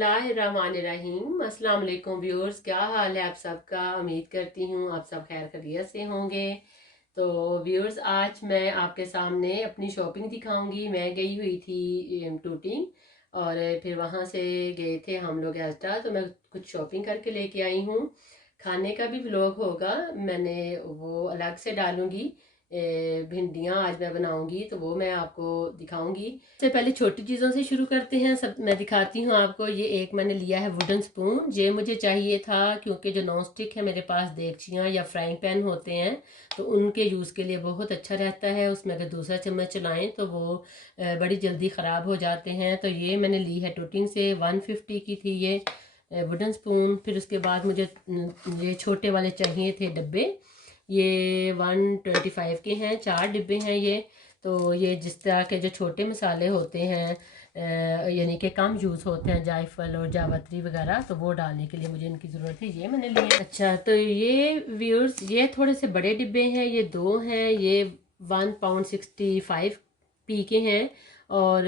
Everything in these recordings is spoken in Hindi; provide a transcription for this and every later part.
बिस्मिल्लाहिर्रहमानिर्रहीम। अस्सलाम वालेकुम व्यूअर्स, क्या हाल है आप सबका। उम्मीद करती हूँ आप सब खैर खैरियत से होंगे। तो व्यूअर्स, आज मैं आपके सामने अपनी शॉपिंग दिखाऊंगी। मैं गई हुई थी टूटिंग और फिर वहाँ से गए थे हम लोग एस्टा, तो मैं कुछ शॉपिंग करके लेके आई हूँ। खाने का भी व्लॉग होगा, मैंने वो अलग से डालूंगी। भिंडियाँ आज मैं बनाऊंगी तो वो मैं आपको दिखाऊंगी। सबसे पहले छोटी चीज़ों से शुरू करते हैं। सब मैं दिखाती हूँ आपको। ये एक मैंने लिया है वुडन स्पून। ये मुझे चाहिए था क्योंकि जो नॉन स्टिक है मेरे पास देगचियाँ या फ्राइंग पैन होते हैं तो उनके यूज़ के लिए बहुत अच्छा रहता है। उसमें अगर दूसरा चम्मच चलाएं तो वो बड़ी जल्दी ख़राब हो जाते हैं। तो ये मैंने ली है टूटिंग से, 150 की थी ये वुडन स्पून। फिर उसके बाद मुझे ये छोटे वाले चाहिए थे डब्बे। ये 125 के हैं, 4 डिब्बे हैं ये। तो ये जिस तरह के जो छोटे मसाले होते हैं यानी कि कम यूज़ होते हैं, जायफल और जावित्री वगैरह, तो वो डालने के लिए मुझे इनकी ज़रूरत है। ये मैंने लिए। अच्छा, तो ये व्यूअर्स, ये थोड़े से बड़े डिब्बे हैं, ये 2 हैं। ये 1 पाउंड 65 पी के हैं और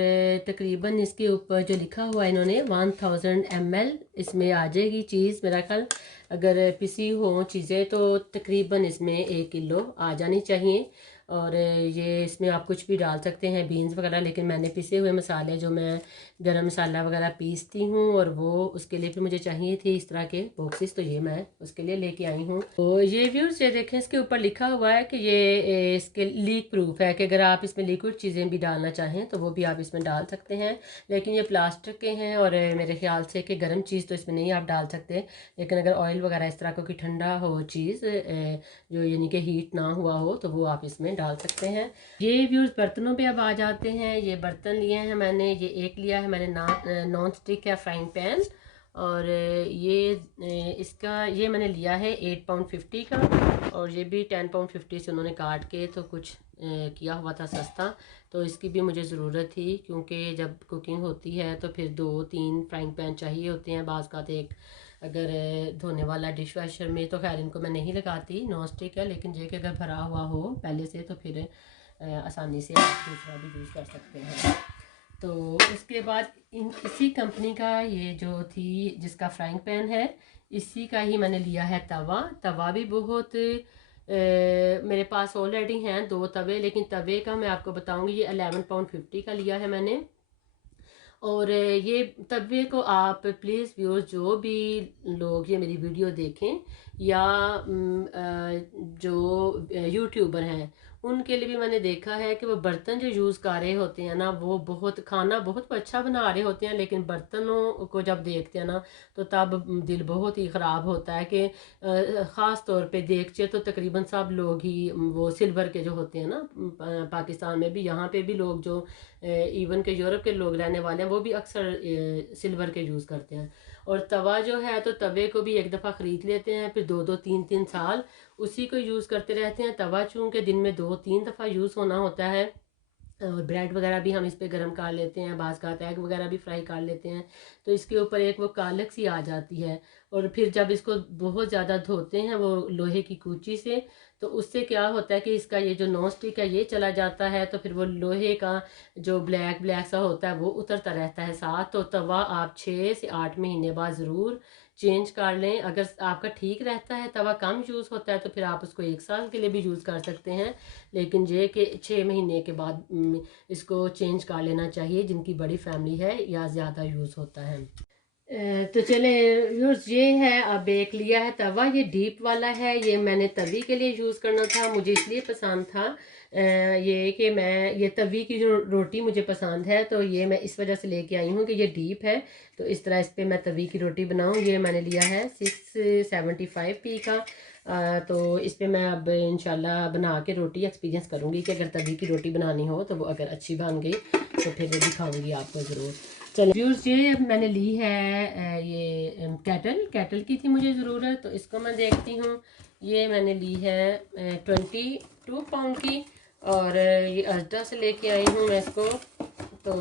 तकरीबन इसके ऊपर जो लिखा हुआ है इन्होंने 1000 ml इसमें आ जाएगी चीज़। मेरा ख्याल अगर पिसी हो चीज़ें तो तकरीबन इसमें 1 किलो आ जानी चाहिए। और ये इसमें आप कुछ भी डाल सकते हैं, बीन्स वगैरह, लेकिन मैंने पिसे हुए मसाले जो मैं गरम मसाला वगैरह पीसती हूँ और वो उसके लिए फिर मुझे चाहिए थे इस तरह के बॉक्सेस, तो ये मैं उसके लिए लेके आई हूँ। तो ये व्यूअर्स, ये देखें इसके ऊपर लिखा हुआ है कि ये इसके लीक प्रूफ है कि अगर आप इसमें लिक्विड चीज़ें भी डालना चाहें तो वो भी आप इसमें डाल सकते हैं। लेकिन ये प्लास्टिक के हैं और मेरे ख्याल से कि गर्म चीज़ तो इसमें नहीं आप डाल सकते। लेकिन अगर ऑयल वगैरह इस तरह की ठंडा हो चीज़ जो यानी कि हीट ना हुआ हो तो वो आप इसमें डाल सकते हैं। ये व्यूज़ बर्तनों पे अब आ जाते हैं। ये बर्तन लिए हैं मैंने। ये एक लिया है मैंने नॉन स्टिक है फ्राइंग पैन। और ये इसका ये मैंने लिया है 8 पाउंड 50 का। और ये भी 10 पाउंड 50 से उन्होंने काट के तो कुछ किया हुआ था सस्ता। तो इसकी भी मुझे ज़रूरत थी क्योंकि जब कुकिंग होती है तो फिर 2-3 फ्राइंग पैन चाहिए होते हैं। बाज़ का एक अगर धोने वाला डिश वॉशर में तो खैर इनको मैं नहीं लगाती, नॉन स्टिक है, लेकिन ये कि अगर भरा हुआ हो पहले से तो फिर आसानी से आप दूसरा भी यूज़ कर सकते हैं। तो उसके बाद इसी कंपनी का ये जो थी जिसका फ्राइंग पैन है, इसी का ही मैंने लिया है तवा। तवा भी बहुत मेरे पास ऑलरेडी हैं 2 तवे, लेकिन तवे का मैं आपको बताऊंगी। ये 11 पाउंड 50 का लिया है मैंने। और ये तवे को आप प्लीज़ व्यूअर्स, जो भी लोग ये मेरी वीडियो देखें या जो यूट्यूबर हैं, उनके लिए भी मैंने देखा है कि वो बर्तन जो यूज़ कर रहे होते हैं ना, वो बहुत खाना बहुत अच्छा बना रहे होते हैं, लेकिन बर्तनों को जब देखते हैं ना तो तब दिल बहुत ही ख़राब होता है कि ख़ास तौर पे देगचे तो तकरीबन सब लोग ही वो सिल्वर के जो होते हैं ना, पाकिस्तान में भी, यहाँ पे भी लोग जो इवन के यूरोप के लोग रहने वाले हैं वो भी अक्सर सिल्वर के यूज़ करते हैं। और तवा जो है तो तवे को भी एक दफ़ा ख़रीद लेते हैं, फिर 2-2 3-3 साल उसी को यूज़ करते रहते हैं। तवा चूँकि दिन में 2-3 दफ़ा यूज़ होना होता है। और ब्रेड वगैरह भी हम इस पे गर्म कर लेते हैं, बाज़ का एग वगैरह भी फ्राई कर लेते हैं, तो इसके ऊपर एक वो कालक सी आ जाती है। और फिर जब इसको बहुत ज़्यादा धोते हैं वो लोहे की कूची से, तो उससे क्या होता है कि इसका ये जो नॉन स्टिक है ये चला जाता है, तो फिर वो लोहे का जो ब्लैक ब्लैक सा होता है वो उतरता रहता है साथ। तो तवा आप 6 से 8 महीने बाद ज़रूर चेंज कर लें। अगर आपका ठीक रहता है, तवा कम यूज़ होता है, तो फिर आप उसको 1 साल के लिए भी यूज़ कर सकते हैं। लेकिन ये कि 6 महीने के बाद इसको चेंज कर लेना चाहिए जिनकी बड़ी फैमिली है या ज़्यादा यूज़ होता है। तो चले व्यूअर्स, ये है अब एक लिया है तवा। ये डीप वाला है, ये मैंने तवी के लिए यूज़ करना था, मुझे इसलिए पसंद था ये कि मैं ये तवी की जो रोटी मुझे पसंद है, तो ये मैं इस वजह से लेके आई हूँ कि ये डीप है, तो इस तरह इस पर मैं तवी की रोटी बनाऊँ। ये मैंने लिया है 675p का। तो इस पर मैं अब इंशाल्लाह बना के रोटी एक्सपीरियंस करूँगी कि अगर तवी की रोटी बनानी हो तो वो अगर अच्छी बन गई तो फिर दिखाऊँगी आपको ज़रूर। चलो व्यूअर्स, ये मैंने ली है ये कैटल की थी मुझे ज़रूरत, तो इसको मैं देखती हूँ। ये मैंने ली है 22 पाउंड की और ये अजदा से लेके आई हूँ मैं इसको। तो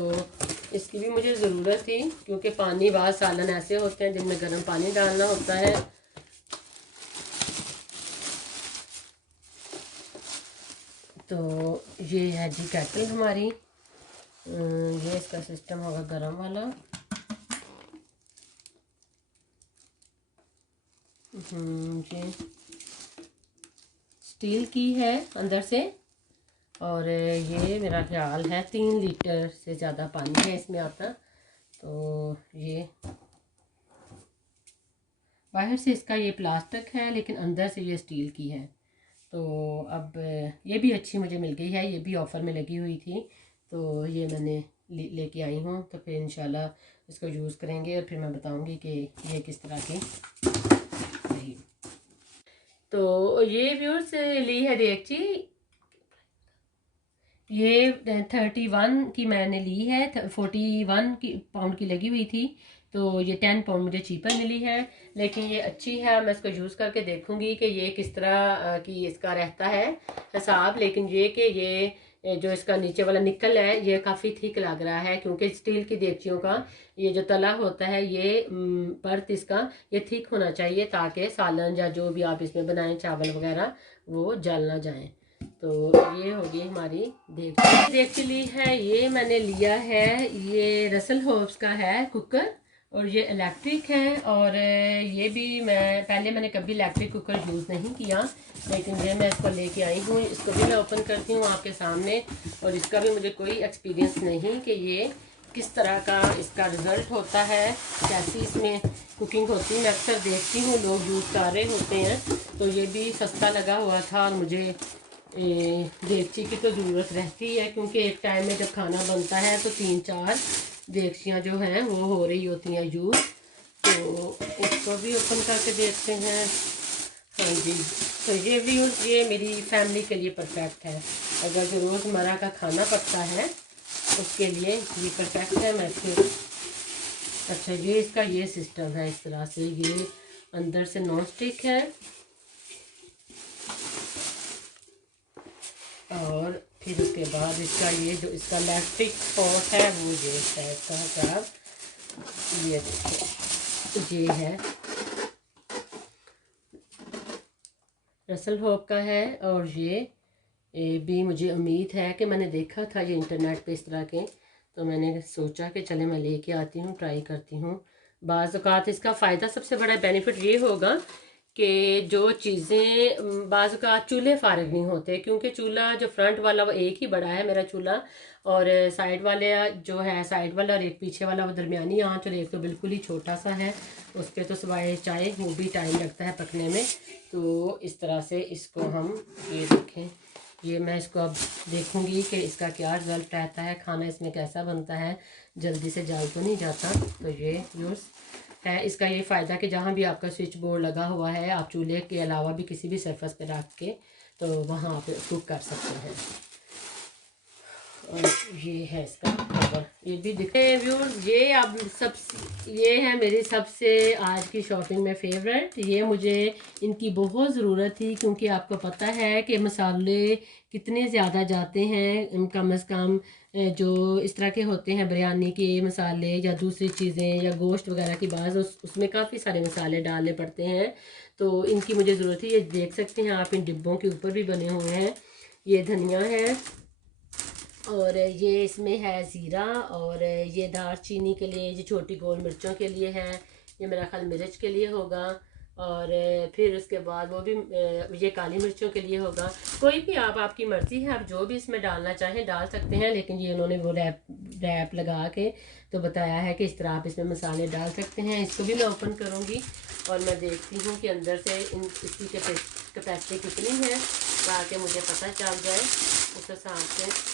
इसकी भी मुझे ज़रूरत थी क्योंकि पानी बाद सालन ऐसे होते हैं जिनमें गर्म पानी डालना होता है। तो ये है जी कैटल हमारी। ये इसका सिस्टम होगा गर्म वाला। ये स्टील की है अंदर से, और ये मेरा ख्याल है 3 लीटर से ज़्यादा पानी है इसमें आता। तो ये बाहर से इसका ये प्लास्टिक है, लेकिन अंदर से ये स्टील की है। तो अब ये भी अच्छी मुझे मिल गई है, ये भी ऑफ़र में लगी हुई थी, तो ये मैंने लेके आई हूँ। तो फिर इंशाल्लाह इसको यूज़ करेंगे और फिर मैं बताऊँगी कि ये किस तरह की रही। तो ये व्यूअर्स ली है देगची, ये 31 की मैंने ली है, 41 की पाउंड की लगी हुई थी, तो ये 10 पाउंड मुझे चीपर मिली है। लेकिन ये अच्छी है, मैं इसको यूज़ करके देखूंगी कि ये किस तरह की इसका रहता है हिसाब। लेकिन ये कि ये जो इसका नीचे वाला निकल है ये काफ़ी थिक लग रहा है, क्योंकि स्टील की देगचियों का ये जो तला होता है ये बर्थ इसका ये थिक होना चाहिए, ताकि सालन या जो भी आप इसमें बनाएं चावल वगैरह वो जल ना जाए। तो ये होगी हमारी देगची ली है। ये मैंने लिया है, ये रसल हॉब्स का है कुकर, और ये इलेक्ट्रिक है। और ये भी मैंने कभी इलेक्ट्रिक कुकर यूज़ नहीं किया, लेकिन ये मैं इसको लेके आई हूँ। इसको भी मैं ओपन करती हूँ आपके सामने, और इसका भी मुझे कोई एक्सपीरियंस नहीं कि ये किस तरह का इसका रिज़ल्ट होता है, कैसी इसमें कुकिंग होती है। मैं अक्सर देखती हूँ लोग यूज़ कर रहे होते हैं, तो ये भी सस्ता लगा हुआ था। और मुझे देगची की तो ज़रूरत रहती है, क्योंकि एक टाइम में जब खाना बनता है तो 3-4 देगचियाँ जो हैं वो हो रही होती हैं यूज़। तो उसको भी ओपन करके देखते हैं। हाँ जी, तो ये भी ये मेरी फैमिली के लिए परफेक्ट है। अगर जो रोज़मर्रा का खाना पकता है उसके लिए ये परफेक्ट है। मैं फिर अच्छा, ये इसका ये सिस्टम है इस तरह से, ये अंदर से नॉन स्टिक है, और फिर उसके बाद इसका ये जो इसका इलेक्ट्रिक पॉट है वो ये है इसका खराब। ये देखो, ये है रसल हॉब का है। और ये भी मुझे उम्मीद है कि मैंने देखा था ये इंटरनेट पे इस तरह के, तो मैंने सोचा कि चले मैं लेके आती हूँ, ट्राई करती हूँ। बाज़ औक़ात इसका फ़ायदा सबसे बड़ा बेनिफिट ये होगा कि जो चीज़ें बाज़ औक़ात चूल्हे फारग नहीं होते, क्योंकि चूल्हा जो फ्रंट वाला वो एक ही बड़ा है मेरा चूल्हा, और साइड वाले जो है साइड वाला और एक पीछे वाला वो दरमियानी आंच, और एक तो बिल्कुल ही छोटा सा है, उस पर तो सिवाय चाय वो भी टाइम लगता है पकने में। तो इस तरह से इसको हम ये देखें, ये मैं इसको अब देखूंगी कि इसका क्या रिज़ल्ट रहता है, खाना इसमें कैसा बनता है, जल्दी से जल तो नहीं जाता। तो ये यूज़ है इसका ये फ़ायदा कि जहाँ भी आपका स्विच बोर्ड लगा हुआ है, आप चूल्हे के अलावा भी किसी भी सरफेस पे रख के तो वहाँ आप कुक कर सकते हैं। और ये है इसका कवर, ये भी दिखे व्यूअर्स। ये अब सब ये है मेरी सबसे आज की शॉपिंग में फेवरेट। ये मुझे इनकी बहुत ज़रूरत थी, क्योंकि आपको पता है कि मसाले कितने ज़्यादा जाते हैं, कम अज़ कम जो इस तरह के होते हैं बिरयानी के मसाले या दूसरी चीज़ें या गोश्त वगैरह की बाज़ उसमें काफ़ी सारे मसाले डालने पड़ते हैं। तो इनकी मुझे ज़रूरत है। ये देख सकते हैं आप, इन डिब्बों के ऊपर भी बने हुए हैं। ये धनिया है, और ये इसमें है ज़ीरा, और ये दालचीनी के लिए, ये छोटी गोल मिर्चों के लिए है, ये मेरा ख्याल मिर्च के लिए होगा, और फिर उसके बाद वो भी ये काली मिर्चों के लिए होगा। कोई भी आप आपकी मर्ज़ी है, आप जो भी इसमें डालना चाहें डाल सकते हैं, लेकिन ये उन्होंने वो रैप लगा के तो बताया है कि इस तरह आप इसमें मसाले डाल सकते हैं। इसको भी मैं ओपन करूँगी और मैं देखती हूँ कि अंदर से इसकी कैपेसिटी कितनी है, ताकि मुझे पता चल जाए उस हिसाब से।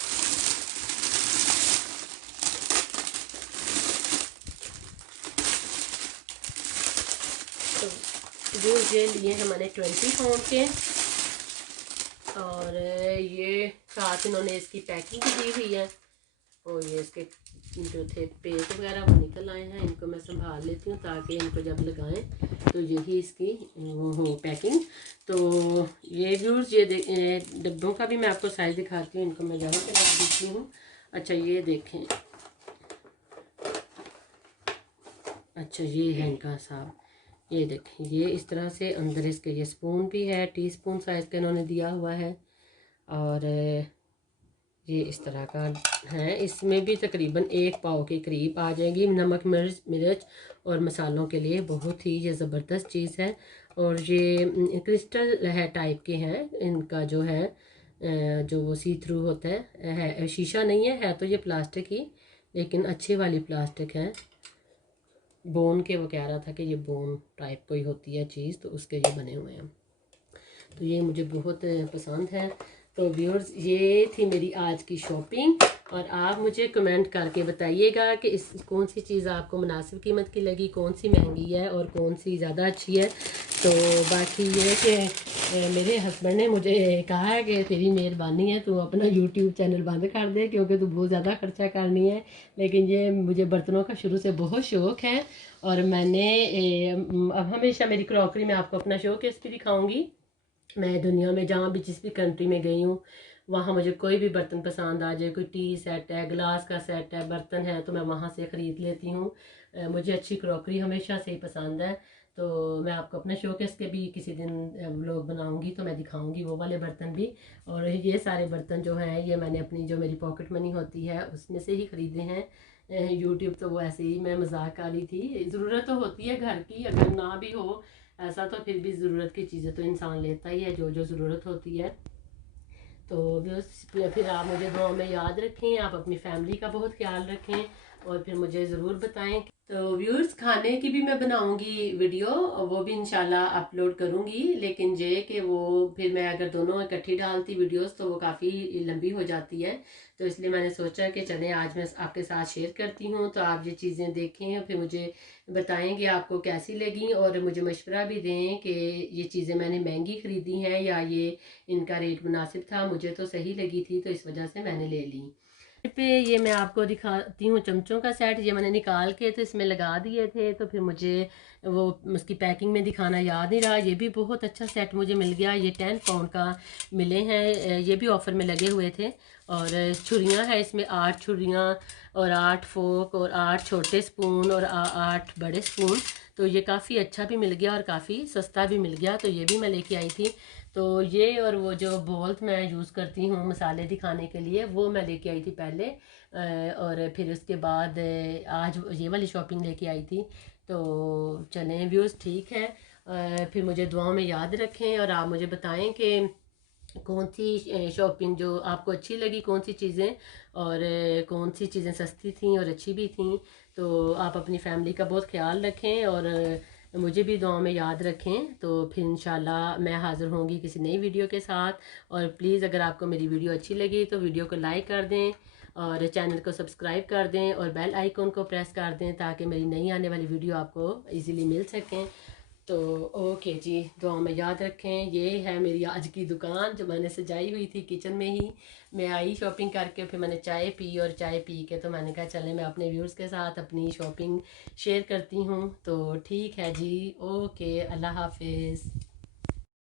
तो ये लिए हैं मैंने 20 पाउंड के, और ये साथ इन्होंने इसकी पैकिंग भी दी हुई है, और ये इसके जो थे पेज वगैरह वो निकल आए हैं। इनको मैं संभाल लेती हूँ ताकि इनको जब लगाएं तो यही इसकी वो हो पैकिंग। तो ये व्यूअर्स ये डब्बों का भी मैं आपको साइज दिखाती हूँ, इनको मैं यहाँ पे रख देती हूँ। अच्छा ये देखें, अच्छा ये है इनका हिसाब, ये देखें, ये इस तरह से अंदर इसके ये स्पून भी है, टीस्पून साइज़ का इन्होंने दिया हुआ है, और ये इस तरह का हैं, इसमें भी तकरीबन 1 पाव के करीब आ जाएगी। नमक मिर्च और मसालों के लिए बहुत ही ये ज़बरदस्त चीज़ है। और ये क्रिस्टल है टाइप के हैं, इनका जो है जो वो सी थ्रू होता है शीशा नहीं है तो ये प्लास्टिक ही, लेकिन अच्छे वाली प्लास्टिक है। बोन के वो कह रहा था कि ये बोन टाइप कोई होती है चीज़, तो उसके ये बने हुए हैं। तो ये मुझे बहुत पसंद है। तो व्यूअर्स, ये थी मेरी आज की शॉपिंग। और आप मुझे कमेंट करके बताइएगा कि इस कौन सी चीज़ आपको मुनासिब कीमत की लगी, कौन सी महंगी है और कौन सी ज़्यादा अच्छी है। तो बाकी ये कि मेरे हस्बैंड ने मुझे कहा है कि तेरी मेहरबानी है, तू अपना यूट्यूब चैनल बंद कर दे क्योंकि तू बहुत ज़्यादा खर्चा करनी है। लेकिन ये मुझे बर्तनों का शुरू से बहुत शौक़ है और मैंने अब हमेशा मेरी क्रॉकरी में आपको अपना शौक भी दिखाऊँगी। मैं दुनिया में जहाँ भी जिस भी कंट्री में गई हूँ, वहाँ मुझे कोई भी बर्तन पसंद आ जाए, कोई टी सेट है, ग्लास का सेट है, बर्तन है, तो मैं वहाँ से ख़रीद लेती हूँ। मुझे अच्छी क्रॉकरी हमेशा से ही पसंद है। तो मैं आपको अपने शोकेस के भी किसी दिन व्लॉग बनाऊंगी तो मैं दिखाऊंगी वो वाले बर्तन भी। और ये सारे बर्तन जो हैं ये मैंने अपनी जो मेरी पॉकेट मनी होती है उसमें से ही ख़रीदे हैं। यूट्यूब तो वो ऐसे ही मैं मजाक कर रही थी, ज़रूरत तो होती है घर की, अगर ना भी हो ऐसा तो फिर भी ज़रूरत की चीज़ें तो इंसान लेता ही है जो जो ज़रूरत होती है। तो फिर आप मुझे दुआ में याद रखें, आप अपनी फैमिली का बहुत ख्याल रखें और फिर मुझे ज़रूर बताएं। तो व्यूअर्स, खाने की भी मैं बनाऊंगी वीडियो, वो भी इंशाल्लाह अपलोड करूंगी। लेकिन ये कि वो फिर मैं अगर दोनों इकट्ठी डालती वीडियोस तो वो काफ़ी लंबी हो जाती है। तो इसलिए मैंने सोचा कि चलें आज मैं आपके साथ शेयर करती हूँ, तो आप ये चीज़ें देखें फिर मुझे बताएं कि आपको कैसी लगी और मुझे मशवरा भी दें कि ये चीज़ें मैंने महंगी ख़रीदी हैं या ये इनका रेट मुनासिब था। मुझे तो सही लगी थी तो इस वजह से मैंने ले ली। पे ये मैं आपको दिखाती हूँ चमचों का सेट, ये मैंने निकाल के तो इसमें लगा दिए थे, तो फिर मुझे वो उसकी पैकिंग में दिखाना याद नहीं रहा। ये भी बहुत अच्छा सेट मुझे मिल गया, ये 10 पाउंड का मिले हैं, ये भी ऑफ़र में लगे हुए थे। और छुरियाँ हैं इसमें 8 छुरियाँ और 8 फोक और 8 छोटे स्पून और 8 बड़े स्पून। तो ये काफ़ी अच्छा भी मिल गया और काफ़ी सस्ता भी मिल गया, तो ये भी मैं लेके आई थी। तो ये और वो जो बॉल्स मैं यूज़ करती हूँ मसाले दिखाने के लिए वो मैं लेके आई थी पहले, और फिर उसके बाद आज ये वाली शॉपिंग लेके आई थी। तो चलें व्यूज़, ठीक है। फिर मुझे दुआओं में याद रखें और आप मुझे बताएं कि कौन सी शॉपिंग जो आपको अच्छी लगी, कौन सी चीज़ें और कौन सी चीज़ें सस्ती थी और अच्छी भी थी। तो आप अपनी फैमिली का बहुत ख्याल रखें और मुझे भी दुआ में याद रखें। तो फिर इंशाल्लाह मैं हाज़िर होंगी किसी नई वीडियो के साथ। और प्लीज़ अगर आपको मेरी वीडियो अच्छी लगी तो वीडियो को लाइक कर दें और चैनल को सब्सक्राइब कर दें और बेल आइकन को प्रेस कर दें ताकि मेरी नई आने वाली वीडियो आपको इजीली मिल सकें। तो ओके जी, दुआ में याद रखें। ये है मेरी आज की दुकान जो मैंने सजाई हुई थी किचन में ही। मैं आई शॉपिंग करके, फिर मैंने चाय पी और चाय पी के तो मैंने कहा चले मैं अपने व्यूअर्स के साथ अपनी शॉपिंग शेयर करती हूँ। तो ठीक है जी, ओके, अल्लाह हाफिज़।